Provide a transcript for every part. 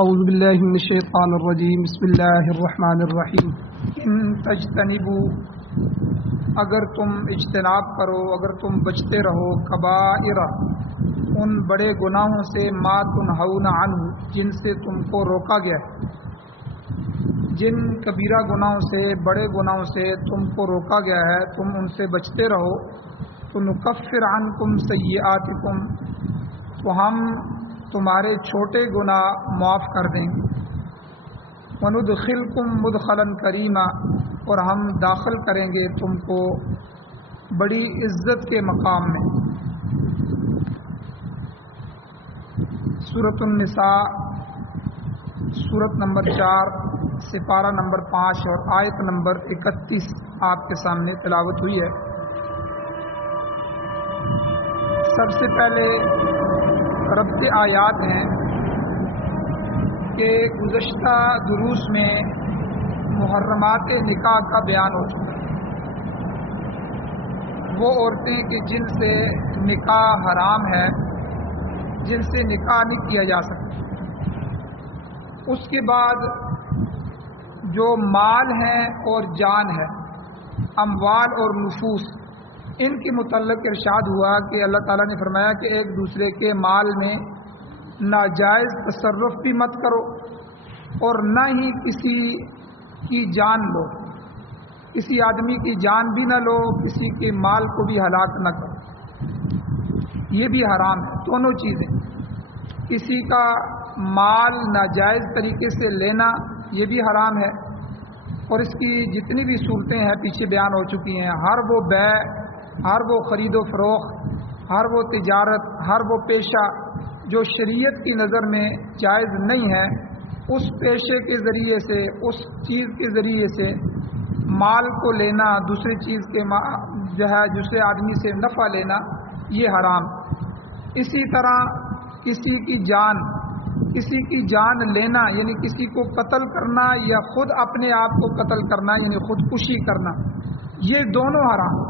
اعوذ باللہ من الشیطان الرجیم بسم اللہ الرحمن الرحیم ان تجتنبوا، اگر تم اجتناب کرو، اگر تم بچتے رہو، کبائر، ان بڑے گناہوں سے، ما تنہون عنہ، جن سے تم کو روکا گیا ہے، جن کبیرہ گناہوں سے، بڑے گناہوں سے تم کو روکا گیا ہے، تم ان سے بچتے رہو، تو نکفر عنکم سیئاتکم، تو ہم تمہارے چھوٹے گناہ معاف کر دیں گے، وندخلکم مدخلا کریما، اور ہم داخل کریں گے تم کو بڑی عزت کے مقام میں۔ سورۃ النساء، سورت نمبر 4، سپارہ نمبر 5 اور آیت نمبر 31 آپ کے سامنے تلاوت ہوئی ہے۔ سب سے پہلے ربط آیات ہیں کہ گزشتہ دروس میں محرمات نکاح کا بیان ہو چکا ہے۔ وہ عورتیں کہ جن سے نکاح حرام ہے، جن سے نکاح نہیں کیا جا سکتا۔ اس کے بعد جو مال ہیں اور جان ہے، اموال اور نفوس، ان کے متعلق ارشاد ہوا کہ اللہ تعالیٰ نے فرمایا کہ ایک دوسرے کے مال میں ناجائز تصرف بھی مت کرو اور نہ ہی کسی کی جان لو، کسی آدمی کی جان بھی نہ لو، کسی کے مال کو بھی ہلاک نہ کرو، یہ بھی حرام ہے۔ دونوں چیزیں، کسی کا مال ناجائز طریقے سے لینا یہ بھی حرام ہے، اور اس کی جتنی بھی صورتیں ہیں پیچھے بیان ہو چکی ہیں۔ ہر وہ بیع، ہر وہ خرید و فروخت، ہر وہ تجارت، ہر وہ پیشہ جو شریعت کی نظر میں جائز نہیں ہے، اس پیشے کے ذریعے سے، اس چیز کے ذریعے سے مال کو لینا، دوسری چیز کے جو ہے دوسرے آدمی سے نفع لینا، یہ حرام۔ اسی طرح کسی کی جان لینا، یعنی کسی کو قتل کرنا یا خود اپنے آپ کو قتل کرنا، یعنی خودکشی کرنا، یہ دونوں حرام۔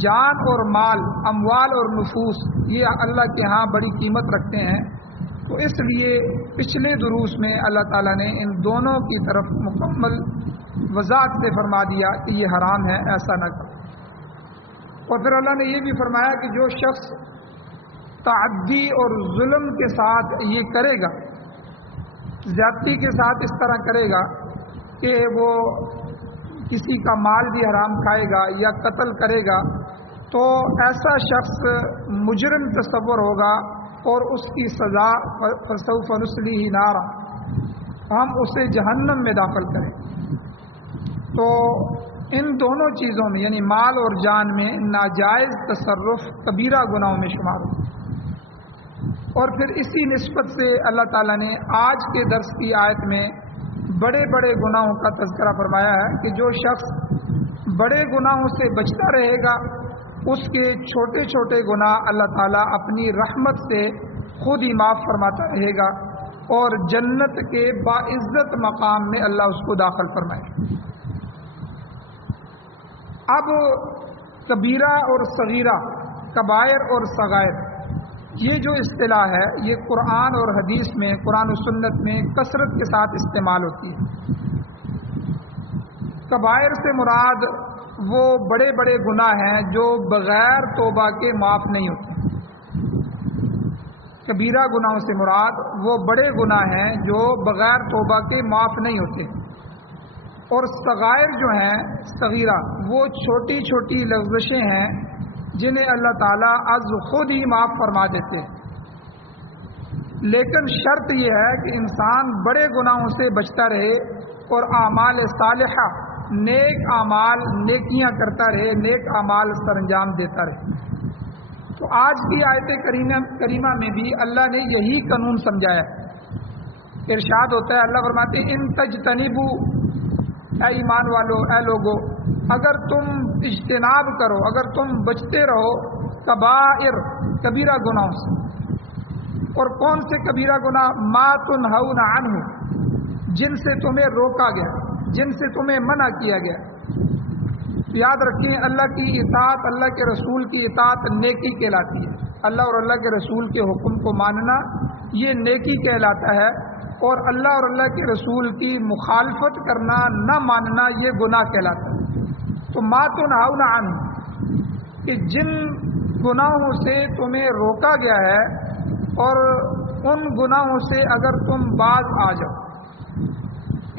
جان اور مال، اموال اور نفوس، یہ اللہ کے ہاں بڑی قیمت رکھتے ہیں، تو اس لیے پچھلے دروس میں اللہ تعالیٰ نے ان دونوں کی طرف مکمل وضاحت سے فرما دیا کہ یہ حرام ہے، ایسا نہ کرو۔ اور پھر اللہ نے یہ بھی فرمایا کہ جو شخص تعدی اور ظلم کے ساتھ یہ کرے گا، زیادتی کے ساتھ اس طرح کرے گا کہ وہ کسی کا مال بھی حرام کھائے گا یا قتل کرے گا، تو ایسا شخص مجرم تصور ہوگا، اور اس کی سزا فسوف نصلیہ نارا، ہم اسے جہنم میں داخل کریں۔ تو ان دونوں چیزوں میں، یعنی مال اور جان میں ناجائز تصرف کبیرہ گناہوں میں شمار ہو۔ اور پھر اسی نسبت سے اللہ تعالیٰ نے آج کے درس کی آیت میں بڑے بڑے گناہوں کا تذکرہ فرمایا ہے کہ جو شخص بڑے گناہوں سے بچتا رہے گا، اس کے چھوٹے چھوٹے گناہ اللہ تعالیٰ اپنی رحمت سے خود ہی معاف فرماتا رہے گا، اور جنت کے باعزت مقام میں اللہ اس کو داخل فرمائے۔ اب کبیرہ اور صغیرہ، کبائر اور صغائر، یہ جو اصطلاح ہے یہ قرآن اور حدیث میں، قرآن و سنت میں کثرت کے ساتھ استعمال ہوتی ہے۔ کبائر سے مراد وہ بڑے بڑے گناہ ہیں جو بغیر توبہ کے معاف نہیں ہوتے۔ کبیرہ گناہوں سے مراد وہ بڑے گناہ ہیں جو بغیر توبہ کے معاف نہیں ہوتے، اور صغائر جو ہیں، صغیرہ، وہ چھوٹی چھوٹی لغزشیں ہیں جنہیں اللہ تعالیٰ از خود ہی معاف فرما دیتے ہیں۔ لیکن شرط یہ ہے کہ انسان بڑے گناہوں سے بچتا رہے اور اعمال صالحہ، نیک اعمال، نیکیاں کرتا رہے، نیک اعمال سر انجام دیتا رہے۔ تو آج کی آیت کریمہ میں بھی اللہ نے یہی قانون سمجھایا ہے۔ ارشاد ہوتا ہے، اللہ فرماتے ہیں ان تجتنبوا، اے ایمان والو، اے لوگو، اگر تم اجتناب کرو، اگر تم بچتے رہو، کبائر، کبیرہ گناہوں سے۔ اور کون سے کبیرہ گناہ؟ ما تنہون عنہ، جن سے تمہیں روکا گیا، جن سے تمہیں منع کیا گیا۔ یاد رکھیں، اللہ کی اطاعت، اللہ کے رسول کی اطاعت نیکی کہلاتی ہے۔ اللہ اور اللہ کے رسول کے حکم کو ماننا یہ نیکی کہلاتا ہے، اور اللہ کے رسول کی مخالفت کرنا، نہ ماننا، یہ گناہ کہلاتا ہے۔ تو ما تنہون عنہ، کہ جن گناہوں سے تمہیں روکا گیا ہے اور ان گناہوں سے اگر تم باز آ جاؤ،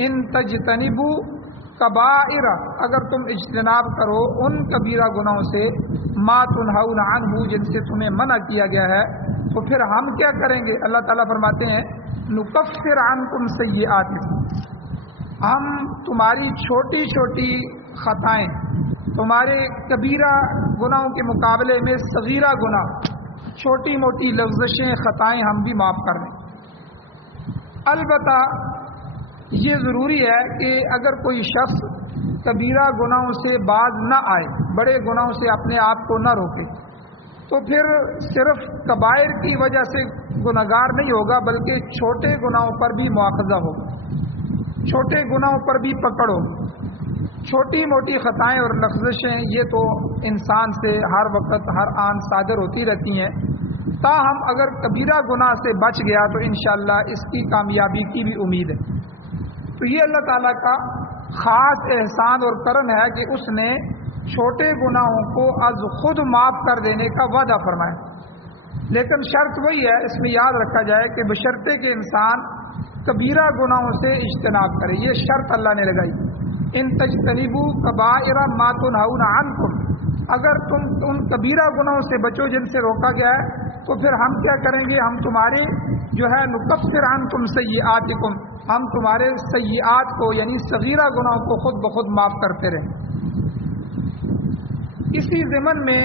ان تجتنبوا کبائر، اگر تم اجتناب کرو ان کبیرہ گناہوں سے، ما تنہون عنہ، جن سے تمہیں منع کیا گیا ہے، تو پھر ہم کیا کریں گے؟ اللہ تعالیٰ فرماتے ہیں نکفر عنکم سیئاتکم، ہم تمہاری چھوٹی چھوٹی خطائیں، تمہارے کبیرہ گناہوں کے مقابلے میں صغیرہ گناہ، چھوٹی موٹی لغزشیں، خطائیں ہم بھی معاف کر دیں۔ البتہ یہ ضروری ہے کہ اگر کوئی شخص کبیرہ گناہوں سے باز نہ آئے، بڑے گناہوں سے اپنے آپ کو نہ روکے، تو پھر صرف کبائر کی وجہ سے گنہگار نہیں ہوگا، بلکہ چھوٹے گناہوں پر بھی مواخذہ ہوگا، چھوٹے گناہوں پر بھی پکڑ ہوگی۔ چھوٹی موٹی خطائیں اور لغزشیں یہ تو انسان سے ہر وقت ہر آن صادر ہوتی رہتی ہیں، تاہم اگر کبیرہ گناہ سے بچ گیا تو انشاءاللہ اس کی کامیابی کی بھی امید ہے۔ تو یہ اللہ تعالیٰ کا خاص احسان اور کرم ہے کہ اس نے چھوٹے گناہوں کو از خود معاف کر دینے کا وعدہ فرمایا، لیکن شرط وہی ہے، اس میں یاد رکھا جائے کہ بشرطے کہ انسان کبیرہ گناہوں سے اجتناب کرے، یہ شرط اللہ نے لگائی، ان تجتنبوا کبائر ما تنہون عنکم، اگر تم ان کبیرہ گناہوں سے بچو جن سے روکا گیا ہے، تو پھر ہم کیا کریں گے؟ ہم تمہارے جو ہے نکفر عنکم سیئاتکم، ہم تمہارے سیئات کو یعنی صغیرہ گناہوں کو خود بخود معاف کرتے رہیں۔ اسی ضمن میں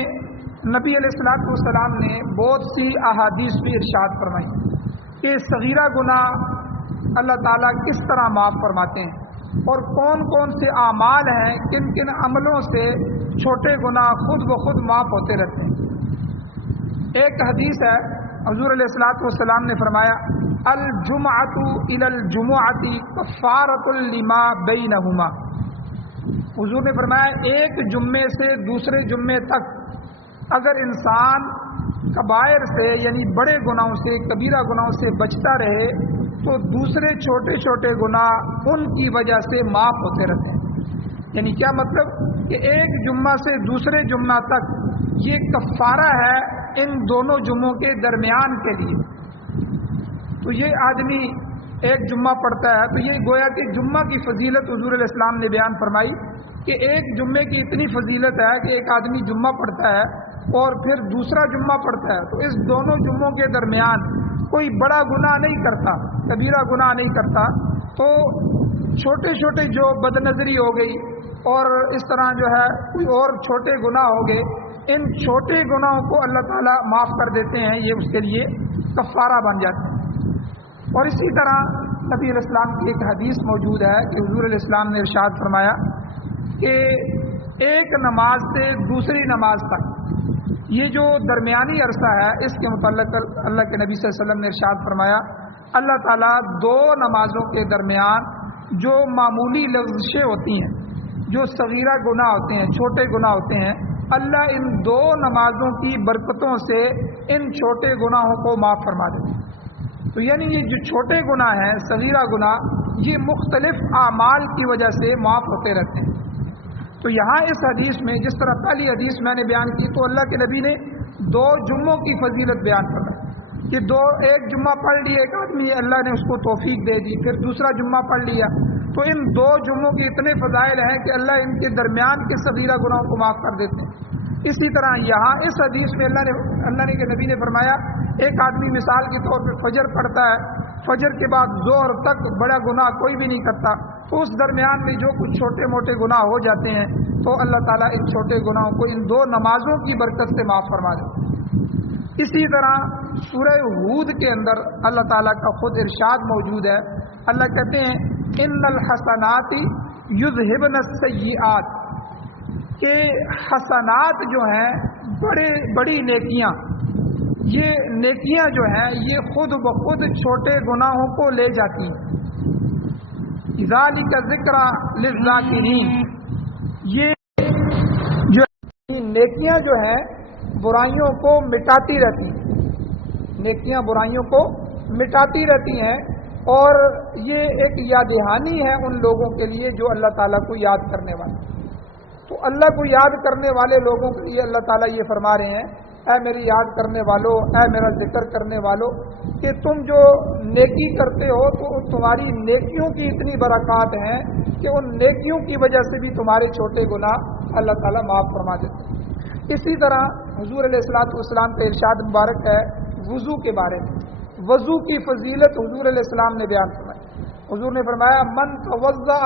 نبی علیہ الصلوۃ والسلام نے بہت سی احادیث بھی ارشاد فرمائی کہ صغیرہ گناہ اللہ تعالیٰ کس طرح معاف فرماتے ہیں اور کون کون سے اعمال ہیں، کن کن عملوں سے چھوٹے گناہ خود بخود معاف ہوتے رہتے ہیں۔ ایک حدیث ہے، حضور علیہ الصلوۃ والسلام نے فرمایا الجمعۃ الی الجمعۃ کفارۃ لما بینہما، حضور نے فرمایا ایک جمعے سے دوسرے جمعے تک اگر انسان کبائر سے یعنی بڑے گناہوں سے، کبیرہ گناہوں سے بچتا رہے تو دوسرے چھوٹے چھوٹے گناہ ان کی وجہ سے معاف ہوتے رہتے ہیں۔ یعنی کیا مطلب کہ ایک جمعہ سے دوسرے جمعہ تک یہ کفارہ ہے ان دونوں جمعوں کے درمیان کے لیے۔ تو یہ آدمی ایک جمعہ پڑھتا ہے تو یہ گویا کہ جمعہ کی فضیلت حضور علیہ السلام نے بیان فرمائی کہ ایک جمعے کی اتنی فضیلت ہے کہ ایک آدمی جمعہ پڑھتا ہے اور پھر دوسرا جمعہ پڑھتا ہے تو اس دونوں جمعوں کے درمیان کوئی بڑا گناہ نہیں کرتا، کبیرہ گناہ نہیں کرتا، تو چھوٹے چھوٹے جو بد نظری ہو گئی اور اس طرح جو ہے کوئی اور چھوٹے گناہ ہو گئے، ان چھوٹے گناہوں کو اللہ تعالیٰ معاف کر دیتے ہیں، یہ اس کے لیے کفارہ بن جاتے ہیں۔ اور اسی طرح نبی علیہ السلام کی ایک حدیث موجود ہے کہ حضور علیہ السلام نے ارشاد فرمایا کہ ایک نماز سے دوسری نماز تک یہ جو درمیانی عرصہ ہے، اس کے متعلق اللہ کے نبی صلی اللہ علیہ وسلم نے ارشاد فرمایا اللہ تعالیٰ دو نمازوں کے درمیان جو معمولی لغزشیں ہوتی ہیں، جو صغیرہ گناہ ہوتے ہیں، چھوٹے گناہ ہوتے ہیں، اللہ ان دو نمازوں کی برکتوں سے ان چھوٹے گناہوں کو معاف فرما دیتے ہیں۔ تو یعنی یہ جو چھوٹے گناہ ہیں، صغیرہ گناہ، یہ مختلف اعمال کی وجہ سے معاف ہوتے رہتے ہیں۔ تو یہاں اس حدیث میں جس طرح پہلی حدیث میں نے بیان کی تو اللہ کے نبی نے دو جمعوں کی فضیلت بیان فرمائی کہ ایک جمعہ پڑھ لیے ایک آدمی، اللہ نے اس کو توفیق دے دی، پھر دوسرا جمعہ پڑھ لیا، تو ان دو جمعوں کے اتنے فضائل ہیں کہ اللہ ان کے درمیان کے صغیرہ گناہوں کو معاف کر دیتے ہیں۔ اسی طرح یہاں اس حدیث میں اللہ کے نبی نے فرمایا ایک آدمی مثال کے طور پہ فجر پڑھتا ہے، فجر کے بعد ظہر تک بڑا گناہ کوئی بھی نہیں کرتا، تو اس درمیان میں جو کچھ چھوٹے موٹے گناہ ہو جاتے ہیں تو اللہ تعالیٰ ان چھوٹے گناہوں کو ان دو نمازوں کی برکت سے معاف فرما دیتے ہیں۔ اسی طرح سورہ ہود کے اندر اللہ تعالیٰ کا خود ارشاد موجود ہے، اللہ کہتے ہیں ان الحسنات یذہبن السیئات، کہ حسنات جو ہیں بڑی نیکیاں، یہ نیکیاں جو ہیں یہ خود بخود چھوٹے گناہوں کو لے جاتی ہیں۔ ذالک ذکر للذاکرین، یہ جو نیکیاں جو ہیں برائیوں کو مٹاتی رہتی ہیں، نیکیاں برائیوں کو مٹاتی رہتی ہیں، اور یہ ایک یاد دہانی ہے ان لوگوں کے لیے جو اللہ تعالیٰ کو یاد کرنے والے. تو اللہ کو یاد کرنے والے لوگوں کے لیے اللہ تعالیٰ یہ فرما رہے ہیں اے میری یاد کرنے والوں، اے میرا ذکر کرنے والوں، کہ تم جو نیکی کرتے ہو تو تمہاری نیکیوں کی اتنی برکات ہیں کہ ان نیکیوں کی وجہ سے بھی تمہارے چھوٹے گناہ اللہ تعالیٰ معاف فرما دیتے ہیں. اسی طرح حضور علیہ الصلوۃ والسلام کا ارشاد مبارک ہے وضو کے بارے میں. وضو کی فضیلت حضور علیہ السلام نے بیان فرمائی. حضور نے فرمایا من توضأ،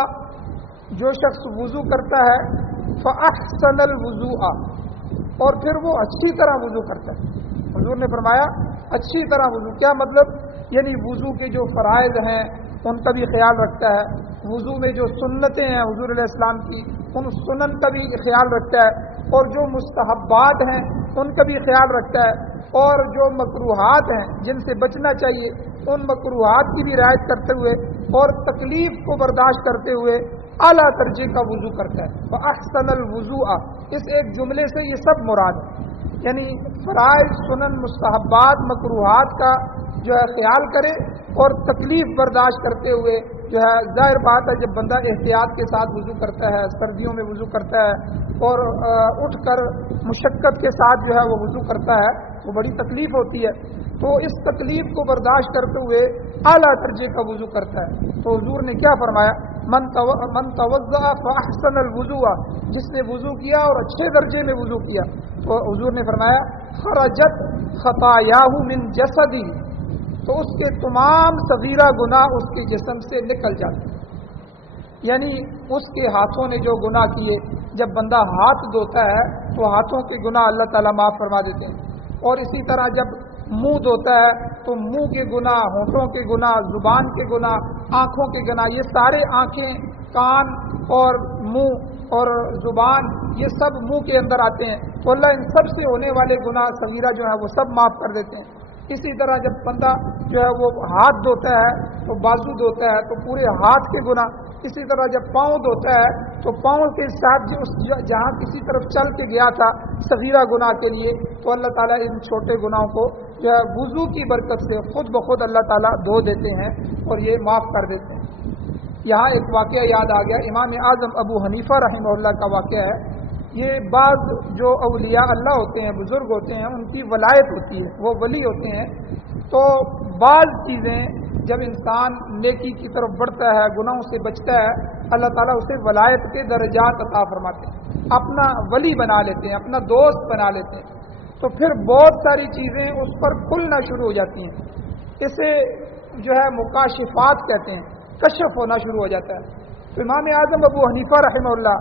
جو شخص وضو کرتا ہے، فأحسن الوضوء، اور پھر وہ اچھی طرح وضو کرتا ہے. حضور نے فرمایا اچھی طرح وضو. کیا مطلب؟ یعنی وضو کے جو فرائض ہیں ان کا بھی خیال رکھتا ہے، وضو میں جو سنتیں ہیں حضور علیہ السلام کی ان سنن کا بھی خیال رکھتا ہے، اور جو مستحبات ہیں ان کا بھی خیال رکھتا ہے، اور جو مکروہات ہیں جن سے بچنا چاہیے ان مکروہات کی بھی رعایت کرتے ہوئے اور تکلیف کو برداشت کرتے ہوئے اعلیٰ درجے کا وضو کرتا ہے. فأحسن الوضوء، اس ایک جملے سے یہ سب مراد ہے. یعنی فرائض، سنن، مستحبات، مکروہات کا جو ہے خیال کرے اور تکلیف برداشت کرتے ہوئے جو ہے. ظاہر بات ہے جب بندہ احتیاط کے ساتھ وضو کرتا ہے، سردیوں میں وضو کرتا ہے اور اٹھ کر مشقت کے ساتھ جو ہے وہ وضو کرتا ہے، وہ بڑی تکلیف ہوتی ہے. تو اس تکلیف کو برداشت کرتے ہوئے اعلیٰ درجے کا وضو کرتا ہے. تو حضور نے کیا فرمایا؟ من توضأ فأحسن الوضوء، جس نے وضو کیا اور اچھے درجے میں وضو کیا، تو حضور نے فرمایا خرجت خطایاہ من جسدی، تو اس کے تمام صغیرہ گناہ اس کے جسم سے نکل جاتے ہیں. یعنی اس کے ہاتھوں نے جو گناہ کیے، جب بندہ ہاتھ دھوتا ہے تو ہاتھوں کے گناہ اللہ تعالیٰ معاف فرما دیتے ہیں. اور اسی طرح جب منہ دھوتا ہے تو منہ کے گناہ، ہونٹوں کے گناہ، زبان کے گناہ، آنکھوں کے گناہ، یہ سارے آنکھیں، کان اور منہ اور زبان یہ سب منہ کے اندر آتے ہیں، تو اللہ ان سب سے ہونے والے گناہ صغیرہ جو ہیں وہ سب معاف کر دیتے ہیں. اسی طرح جب بندہ جو ہے وہ ہاتھ دھوتا ہے تو بازو دھوتا ہے تو پورے ہاتھ کے گناہ. اسی طرح جب پاؤں دھوتا ہے تو پاؤں کے ساتھ جہاں کسی طرف چل کے گیا تھا صغیرہ گناہ کے لیے، تو اللہ تعالیٰ ان چھوٹے گناہوں کو جو ہے وضو کی برکت سے خود بخود اللہ تعالیٰ دھو دیتے ہیں اور یہ معاف کر دیتے ہیں. یہاں ایک واقعہ یاد آ گیا، امام اعظم ابو حنیفہ رحمہ اللہ کا واقعہ ہے. یہ بعض جو اولیاء اللہ ہوتے ہیں، بزرگ ہوتے ہیں، ان کی ولایت ہوتی ہے، وہ ولی ہوتے ہیں. تو بعض چیزیں جب انسان نیکی کی طرف بڑھتا ہے، گناہوں سے بچتا ہے، اللہ تعالیٰ اسے ولایت کے درجات عطا فرماتے ہیں، اپنا ولی بنا لیتے ہیں، اپنا دوست بنا لیتے ہیں. تو پھر بہت ساری چیزیں اس پر کھلنا شروع ہو جاتی ہیں. اسے جو ہے مکاشفات کہتے ہیں، کشف ہونا شروع ہو جاتا ہے. تو امام اعظم ابو حنیفہ رحمہ اللہ،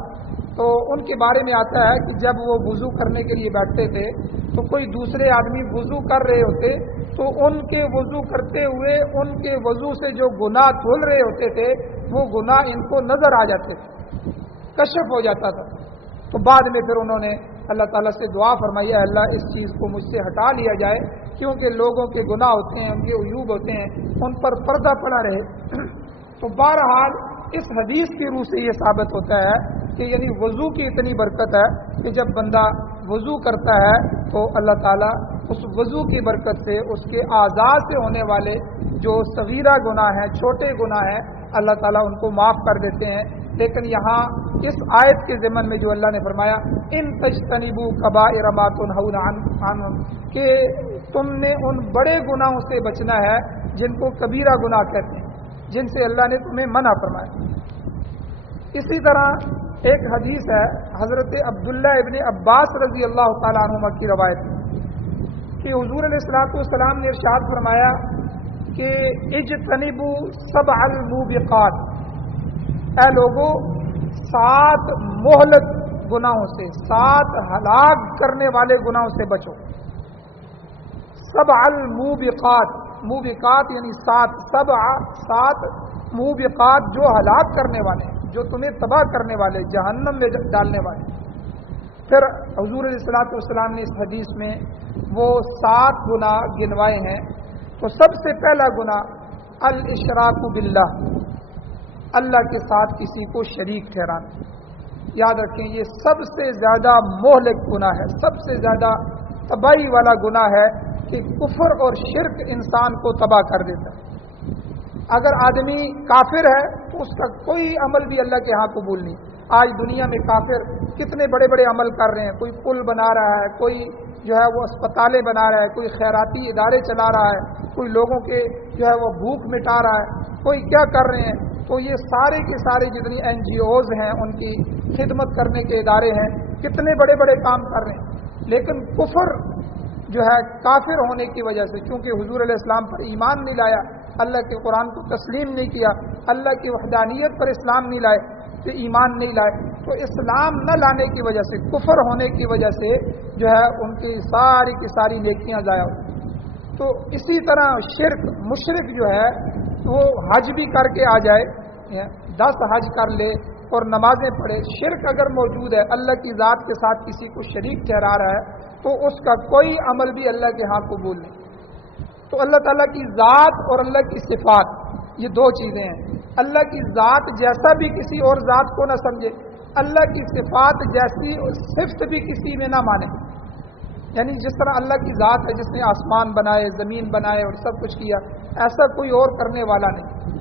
تو ان کے بارے میں آتا ہے کہ جب وہ وضو کرنے کے لیے بیٹھتے تھے تو کوئی دوسرے آدمی وضو کر رہے ہوتے تو ان کے وضو کرتے ہوئے ان کے وضو سے جو گناہ دھل رہے ہوتے تھے وہ گناہ ان کو نظر آ جاتے تھے، کشف ہو جاتا تھا. تو بعد میں پھر انہوں نے اللہ تعالیٰ سے دعا فرمائی ہے اللہ اس چیز کو مجھ سے ہٹا لیا جائے، کیونکہ لوگوں کے گناہ ہوتے ہیں، ان کے عیوب ہوتے ہیں، ان پر پردہ پڑا رہے. تو بہرحال اس حدیث کی روح سے یہ ثابت ہوتا ہے کہ یعنی وضو کی اتنی برکت ہے کہ جب بندہ وضو کرتا ہے تو اللہ تعالیٰ اس وضو کی برکت سے اس کے اعضاء سے ہونے والے جو صغیرہ گناہ ہیں، چھوٹے گناہ ہیں، اللہ تعالیٰ ان کو معاف کر دیتے ہیں. لیکن یہاں اس آیت کے ضمن میں جو اللہ نے فرمایا ان تجتنبوا کبائر ما تنہون عنہ، کہ تم نے ان بڑے گناہوں سے بچنا ہے جن کو کبیرہ گناہ کہتے ہیں، جن سے اللہ نے تمہیں منع فرمایا. اسی طرح ایک حدیث ہے حضرت عبداللہ ابن عباس رضی اللہ تعالیٰ عنہما کی روایت کہ حضور علیہ الصلوۃ والسلام نے ارشاد فرمایا کہ اجتنبوا سبع الموبقات، اے لوگو 7 مہلک گناہوں سے، 7 ہلاک کرنے والے گناہوں سے بچو. سبع الموبقات، موبقات یعنی 7 موبقات جو ہلاک کرنے والے، جو تمہیں تباہ کرنے والے، جہنم میں ڈالنے والے. پھر حضور علیہ الصلوۃ والسلام نے اس حدیث میں وہ 7 گناہ گنوائے ہیں. تو سب سے پہلا گناہ الاشراک باللہ، اللہ کے ساتھ کسی کو شریک ٹھہرانا. یاد رکھیں یہ سب سے زیادہ مہلک گناہ ہے، سب سے زیادہ تباہی والا گناہ ہے کہ کفر اور شرک انسان کو تباہ کر دیتا ہے. اگر آدمی کافر ہے تو اس کا کوئی عمل بھی اللہ کے ہاں قبول نہیں. آج دنیا میں کافر کتنے بڑے بڑے عمل کر رہے ہیں. کوئی پل بنا رہا ہے, کوئی جو ہے وہ اسپتالیں بنا رہا ہے, کوئی خیراتی ادارے چلا رہا ہے, کوئی لوگوں کے جو ہے وہ بھوک مٹا رہا ہے, کوئی کیا کر رہے ہیں. تو یہ سارے کے سارے جتنی NGOs ہیں, ان کی خدمت کرنے کے ادارے ہیں, کتنے بڑے بڑے کام کر رہے ہیں. لیکن کفر جو ہے کافر ہونے کی وجہ سے, کیونکہ حضور علیہ السلام پر ایمان نہیں لایا, اللہ کے قرآن کو تسلیم نہیں کیا, اللہ کی وحدانیت پر اسلام نہیں لائے, تو ایمان نہیں لائے, تو اسلام نہ لانے کی وجہ سے, کفر ہونے کی وجہ سے جو ہے ان کی ساری نیکیاں ضائع ہوئی. تو اسی طرح شرک, مشرک جو ہے وہ حج بھی کر کے آ جائے, 10 حج کر لے اور نمازیں پڑھے, شرک اگر موجود ہے, اللہ کی ذات کے ساتھ کسی کو شریک ٹھہرا رہا ہے, تو اس کا کوئی عمل بھی اللہ کے ہاں قبول نہیں. تو اللہ تعالیٰ کی ذات اور اللہ کی صفات یہ دو چیزیں ہیں. اللہ کی ذات جیسا بھی کسی اور ذات کو نہ سمجھے, اللہ کی صفات جیسی صفت بھی کسی میں نہ مانے. یعنی جس طرح اللہ کی ذات ہے, جس نے آسمان بنائے, زمین بنائے اور سب کچھ کیا, ایسا کوئی اور کرنے والا نہیں.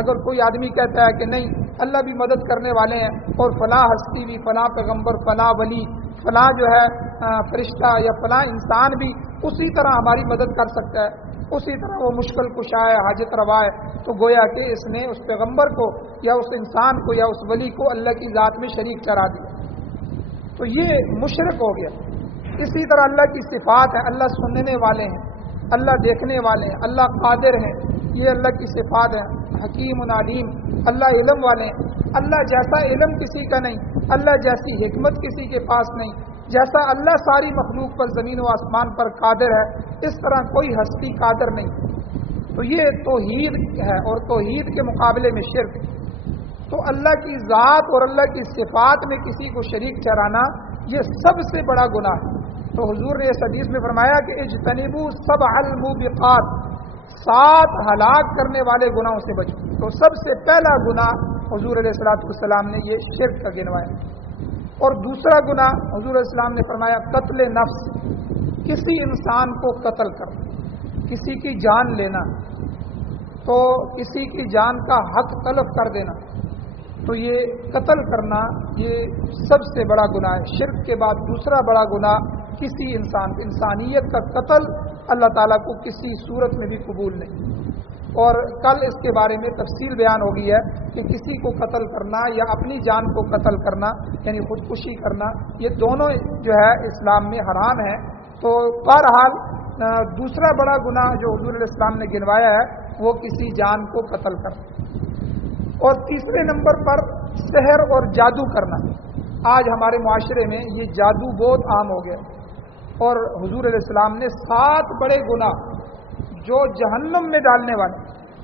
اگر کوئی آدمی کہتا ہے کہ نہیں اللہ بھی مدد کرنے والے ہیں, اور فلاں ہستی بھی, فلاں پیغمبر, فلاں ولی, فلاں جو ہے فرشتہ یا فلاں انسان بھی اسی طرح ہماری مدد کر سکتا ہے, اسی طرح وہ مشکل کشا ہے, حاجت روا ہے, تو گویا کہ اس نے اس پیغمبر کو یا اس انسان کو یا اس ولی کو اللہ کی ذات میں شریک ٹھہرا دیا, تو یہ مشرک ہو گیا. اسی طرح اللہ کی صفات ہے, اللہ سننے والے ہیں, اللہ دیکھنے والے ہیں, اللہ قادر ہیں, یہ اللہ کی صفات ہیں. حکیم علیم, اللہ علم والے ہیں. اللہ جیسا علم کسی کا نہیں, اللہ جیسی حکمت کسی کے پاس نہیں. جیسا اللہ ساری مخلوق پر, زمین و آسمان پر قادر ہے, اس طرح کوئی ہستی قادر نہیں. تو یہ توحید ہے, اور توحید کے مقابلے میں شرک. تو اللہ کی ذات اور اللہ کی صفات میں کسی کو شریک ٹھہرانا یہ سب سے بڑا گناہ ہے. تو حضور نے اس حدیث میں فرمایا کہ اجتنبوا 7 الموبقات, 7 ہلاک کرنے والے گناہوں سے بچو. تو سب سے پہلا گناہ حضور علیہ السلام نے یہ شرک کا گنوایا. اور دوسرا گناہ حضور علیہ السلام نے فرمایا قتل نفس, کسی انسان کو قتل کرنا, کسی کی جان لینا, تو کسی کی جان کا حق طلب کر دینا, تو یہ قتل کرنا یہ سب سے بڑا گناہ ہے. شرک کے بعد دوسرا بڑا گناہ کسی انسانیت کا قتل اللہ تعالیٰ کو کسی صورت میں بھی قبول نہیں. اور کل اس کے بارے میں تفصیل بیان ہو گئی ہے کہ کسی کو قتل کرنا یا اپنی جان کو قتل کرنا یعنی خودکشی کرنا, یہ دونوں جو ہے اسلام میں حرام ہے. تو بہرحال دوسرا بڑا گناہ جو حضور علیہ السلام نے گنوایا ہے وہ کسی جان کو قتل کرنا. اور تیسرے نمبر پر سحر اور جادو کرنا. آج ہمارے معاشرے میں یہ جادو بہت عام ہو گیا, اور حضور علیہ السلام نے 7 بڑے گناہ جو جہنم میں ڈالنے والے.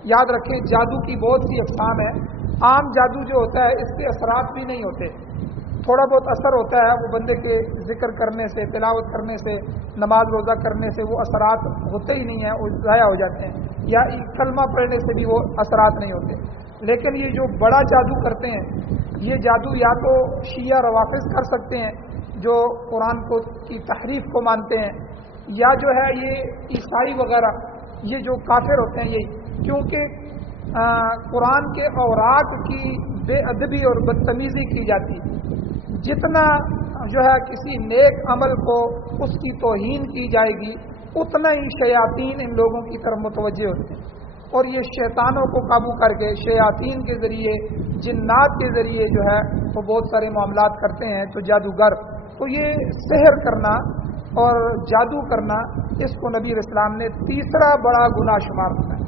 یاد رکھیں جادو کی بہت سی اقسام ہیں. عام جادو جو ہوتا ہے اس کے اثرات بھی نہیں ہوتے, تھوڑا بہت اثر ہوتا ہے, وہ بندے کے ذکر کرنے سے, تلاوت کرنے سے, نماز روزہ کرنے سے وہ اثرات ہوتے ہی نہیں ہیں, وہ ضائع ہو جاتے ہیں, یا کلمہ پڑھنے سے بھی وہ اثرات نہیں ہوتے. لیکن یہ جو بڑا جادو کرتے ہیں, یہ جادو یا تو شیعہ روافض کر سکتے ہیں جو قرآن کو کی تحریف کو مانتے ہیں, یا جو ہے یہ عیسائی وغیرہ, یہ جو کافر ہوتے ہیں یہی, کیونکہ قرآن کے اوراق کی بے ادبی اور بدتمیزی کی جاتی. جتنا جو ہے کسی نیک عمل کو اس کی توہین کی جائے گی اتنا ہی شیاطین ان لوگوں کی طرف متوجہ ہوتے ہیں, اور یہ شیطانوں کو قابو کر کے شیاطین کے ذریعے, جنات کے ذریعے جو ہے وہ بہت سارے معاملات کرتے ہیں. تو جادوگر, تو یہ سحر کرنا اور جادو کرنا, اس کو نبی علیہ السلام نے تیسرا بڑا گناہ شمار کیا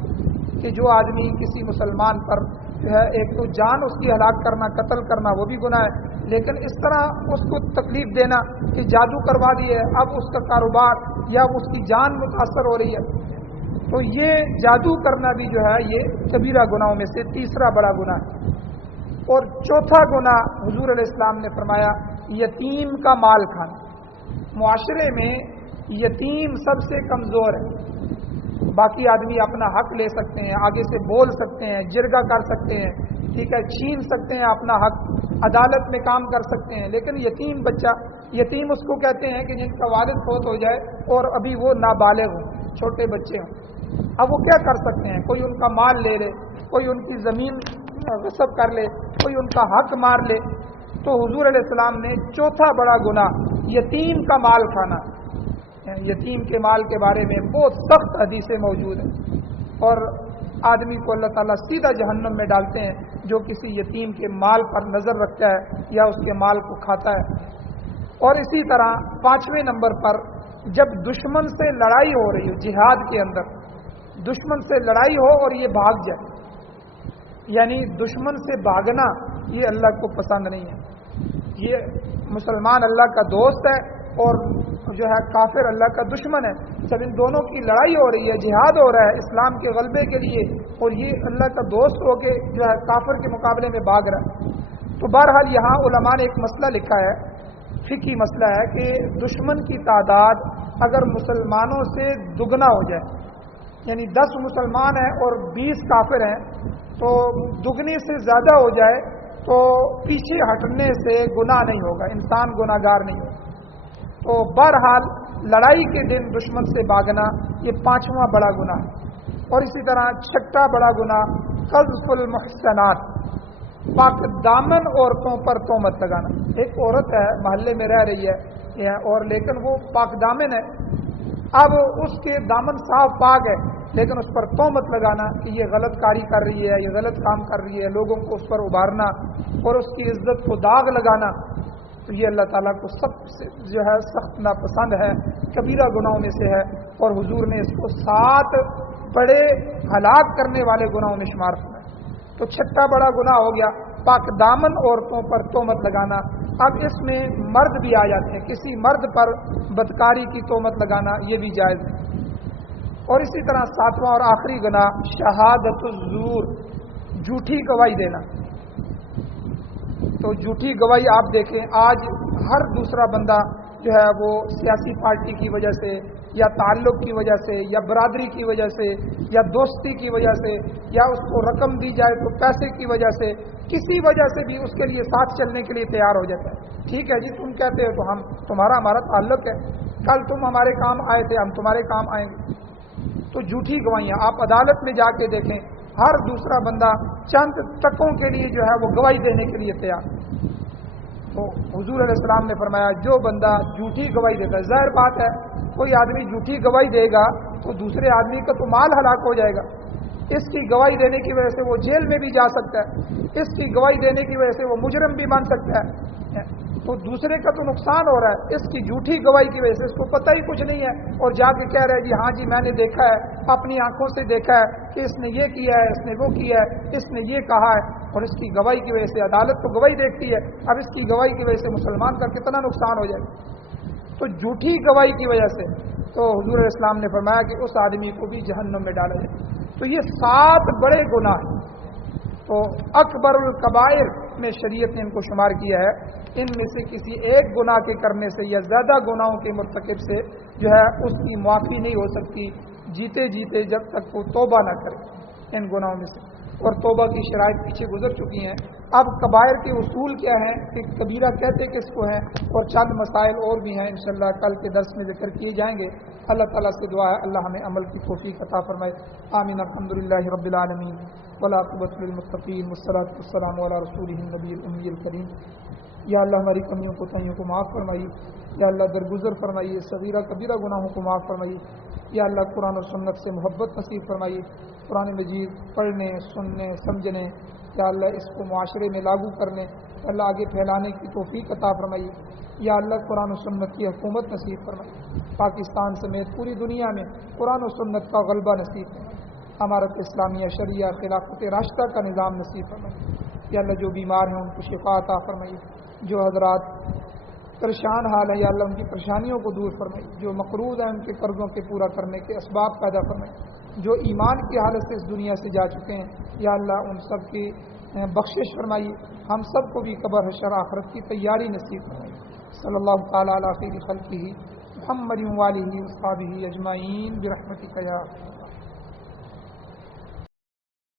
کہ جو آدمی کسی مسلمان پر جو ہے, ایک تو جان اس کی ہلاک کرنا, قتل کرنا وہ بھی گناہ ہے, لیکن اس طرح اس کو تکلیف دینا کہ جادو کروا دیے, اب اس کا کاروبار یا اس کی جان متاثر ہو رہی ہے, تو یہ جادو کرنا بھی جو ہے یہ کبیرہ گناہوں میں سے تیسرا بڑا گناہ ہے. اور چوتھا گناہ حضور علیہ السلام نے فرمایا یتیم کا مال کھانا. معاشرے میں یتیم سب سے کمزور ہے, باقی آدمی اپنا حق لے سکتے ہیں, آگے سے بول سکتے ہیں, جرگہ کر سکتے ہیں, ٹھیک ہے, چھین سکتے ہیں اپنا حق, عدالت میں کام کر سکتے ہیں, لیکن یتیم بچہ, یتیم اس کو کہتے ہیں کہ جن کا والد فوت ہو جائے اور ابھی وہ نابالغ ہوں, چھوٹے بچے ہوں, اب وہ کیا کر سکتے ہیں, کوئی ان کا مال لے لے, کوئی ان کی زمین غصب کر لے، کوئی ان کا حق مار لے، تو حضور علیہ السلام نے چوتھا بڑا گناہ یتیم کا مال کھانا، یتیم کے مال کے بارے میں بہت سخت حدیثیں موجود ہیں، اور آدمی کو اللہ تعالیٰ سیدھا جہنم میں ڈالتے ہیں جو کسی یتیم کے مال پر نظر رکھتا ہے یا اس کے مال کو کھاتا ہے۔ اور اسی طرح 5ویں نمبر پر جب دشمن سے لڑائی ہو رہی ہو، جہاد کے اندر دشمن سے لڑائی ہو اور یہ بھاگ جائے، یعنی دشمن سے بھاگنا یہ اللہ کو پسند نہیں ہے۔ یہ مسلمان اللہ کا دوست ہے اور جو ہے کافر اللہ کا دشمن ہے۔ جب ان دونوں کی لڑائی ہو رہی ہے، جہاد ہو رہا ہے اسلام کے غلبے کے لیے، اور یہ اللہ کا دوست ہو کے جو ہے کافر کے مقابلے میں بھاگ رہا ہے، تو بہرحال یہاں علماء نے ایک مسئلہ لکھا ہے، فقہی مسئلہ ہے کہ دشمن کی تعداد اگر مسلمانوں سے دگنا ہو جائے، یعنی 10 مسلمان ہیں اور 20 کافر ہیں، تو دگنی سے زیادہ ہو جائے تو پیچھے ہٹنے سے گناہ نہیں ہوگا، انسان گناہ گار نہیں ہوگا۔ تو بہرحال لڑائی کے دن دشمن سے بھاگنا یہ 5واں بڑا گناہ ہے۔ اور اسی طرح 6واں بڑا گناہ قذف المحصنات، پاک دامن عورتوں پر تہمت لگانا۔ ایک عورت ہے محلے میں رہ رہی ہے اور لیکن وہ پاک دامن ہے، اب اس کے دامن صاف پاک ہے لیکن اس پر تہمت لگانا کہ یہ غلط کاری کر رہی ہے، یہ غلط کام کر رہی ہے، لوگوں کو اس پر ابھارنا اور اس کی عزت کو داغ لگانا، تو یہ اللہ تعالیٰ کو سب سے جو ہے سخت ناپسند ہے، کبیرہ گناہوں میں سے ہے، اور حضور نے اس کو 7 بڑے ہلاک کرنے والے گناہوں میں شمار کیا۔ تو 6واں بڑا گناہ ہو گیا پاک دامن عورتوں پر تہمت لگانا۔ اب اس میں مرد بھی آ جاتے ہیں، کسی مرد پر بدکاری کی تہمت لگانا یہ بھی جائز ہے۔ اور اسی طرح 7واں اور آخری گناہ شہادت الزور، جھوٹی گواہی دینا۔ تو جھوٹی گواہی آپ دیکھیں آج ہر دوسرا بندہ جو ہے وہ سیاسی پارٹی کی وجہ سے یا تعلق کی وجہ سے یا برادری کی وجہ سے یا دوستی کی وجہ سے یا اس کو رقم دی جائے تو پیسے کی وجہ سے، کسی وجہ سے بھی اس کے لیے ساتھ چلنے کے لیے تیار ہو جاتا ہے۔ ٹھیک ہے جی، تم کہتے ہو تو تمہارا ہمارا تعلق ہے، کل تم ہمارے کام آئے تھے ہم تمہارے کام آئیں گے۔ تو جھوٹی گواہیاں آپ عدالت میں جا کے دیکھیں، ہر دوسرا بندہ چند ٹکوں کے لیے جو ہے وہ گواہی دینے کے لیے تیار۔ تو حضور علیہ السلام نے فرمایا جو بندہ جھوٹی گواہی دیتا ہے، ظاہر بات ہے کوئی آدمی جھوٹی گواہی دے گا تو دوسرے آدمی کا تو مال ہلاک ہو جائے گا، اس کی گواہی دینے کی وجہ سے وہ جیل میں بھی جا سکتا ہے، اس کی گواہی دینے کی وجہ سے وہ مجرم بھی بن سکتا ہے، تو دوسرے کا تو نقصان ہو رہا ہے۔ اس کی جھوٹی گواہی کی وجہ سے اس کو پتہ ہی کچھ نہیں ہے اور جا کے کہہ رہا ہے جی ہاں جی میں نے دیکھا ہے، اپنی آنکھوں سے دیکھا ہے کہ اس نے یہ کیا ہے، اس نے وہ کیا ہے، اس نے یہ کہا ہے، اور اس کی گواہی کی وجہ سے عدالت تو گواہی دیکھتی ہے، اب اس کی گواہی کی وجہ سے مسلمان کا کتنا نقصان ہو جائے۔ تو جھوٹی گواہی کی وجہ سے تو حضور علیہ السلام نے فرمایا کہ اس آدمی کو بھی جہنم میں ڈالا جائے۔ تو یہ 7 بڑے گناہ ہیں، تو اکبر الکبائر میں شریعت نے ان کو شمار کیا ہے۔ ان میں سے کسی ایک گناہ کے کرنے سے یا زیادہ گناہوں کے مرتکب سے جو ہے اس کی معافی نہیں ہو سکتی جیتے جیتے جب تک وہ توبہ نہ کرے ان گناہوں میں سے، اور توبہ کی شرائط پیچھے گزر چکی ہیں۔ اب کبائر کے اصول کیا ہیں کہ کبیرہ کہتے کس کو ہیں، اور چند مسائل اور بھی ہیں انشاءاللہ کل کے درس میں ذکر کیے جائیں گے۔ اللہ تعالیٰ سے دعا ہے اللہ ہمیں عمل کی توفیق عطا فرمائے۔ آمین۔ الحمدللہ رب العالمین والعاقبۃ للمتقین والصلاۃ والسلام علی رسولہ النبی الامی الکریم۔ یا اللہ ہماری کمیوں کو تائیوں کو معاف فرمائیے، یا اللہ درگزر فرمائیے، صغیرہ کبیرہ گناہوں کو معاف فرمائیے، یا اللہ قرآن و سنت سے محبت نصیب فرمائیے، قرآن مجید پڑھنے سننے سمجھنے، یا اللہ اس کو معاشرے میں لاگو کرنے، اللہ آگے پھیلانے کی توفیق عطا فرمائیے، یا اللہ قرآن و سنت کی حکومت نصیب فرمائیے، پاکستان سمیت پوری دنیا میں قرآن و سنت کا غلبہ نصیب فرمائیے، امارت اسلامیہ شریعہ خلافت راشدہ کا نظام نصیب فرمائیے، یا اللہ جو بیمار ہیں ان کو شفا عطا فرمائیے، جو حضرات پریشان حال ہیں یا اللہ ان کی پریشانیوں کو دور فرمائیے، جو مقروض ہیں ان کے قرضوں کے پورا کرنے کے اسباب پیدا فرمائیے، جو ایمان کی حالت سے اس دنیا سے جا چکے ہیں یا اللہ ان سب کی بخشش فرمائیے، ہم سب کو بھی قبر حشر آخرت کی تیاری نصیب فرمائیے۔ صلی اللہ تعالیٰ علی خیر خلقہ محمد و آلہ و اصحابہ اجمعین برحمتک یا